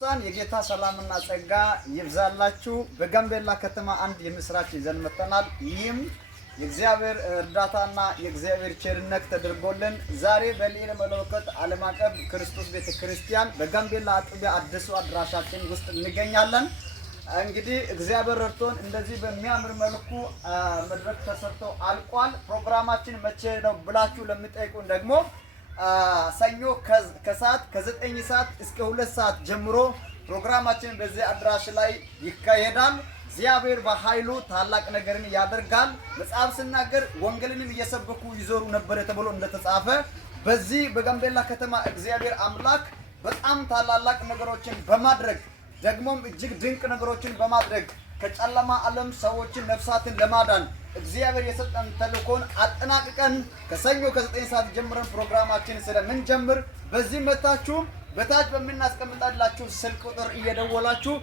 ሳን የጌታ ሰላምና ጸጋ ይብዛላችሁ። በጋምቤላ ከተማ አንድ የምስራች ይዘን መጥተናል። ይህም የእግዚአብሔር እርዳታና የእግዚአብሔር ቸርነት ተደርጎልን ዛሬ በሊረ መለኮት ዓለም አቀፍ ክርስቶስ ቤተክርስቲያን በጋምቤላ አጥቢያ አዲሱ አድራሻችን ውስጥ እንገኛለን። እንግዲህ እግዚአብሔር ረድቶን እንደዚህ በሚያምር መልኩ መድረክ ተሰርቶ አልቋል። ፕሮግራማችን መቼ ነው ብላችሁ ለምትጠይቁን ደግሞ ሰኞ ከሰዓት ከ9 ሰዓት እስከ 2 ሰዓት ጀምሮ ፕሮግራማችን በዚህ አድራሽ ላይ ይካሄዳል። እግዚአብሔር በኃይሉ ታላቅ ነገርን ያደርጋል። መጽሐፍ ሲናገር ወንጌልንም እየሰበኩ ይዞሩ ነበር ተብሎ እንደተጻፈ በዚህ በጋምቤላ ከተማ እግዚአብሔር አምላክ በጣም ታላላቅ ነገሮችን በማድረግ ደግሞም እጅግ ድንቅ ነገሮችን በማድረግ ከጨለማ ዓለም ሰዎችን ነፍሳትን ለማዳን እግዚአብሔር የሰጠን ተልእኮን አጠናቅቀን ከሰኞ ከ9 ሰዓት ጀምረን ፕሮግራማችን ስለምንጀምር በዚህ መታችሁ በታች በሚናስቀምጣላችሁ ስልክ ቁጥር እየደወላችሁ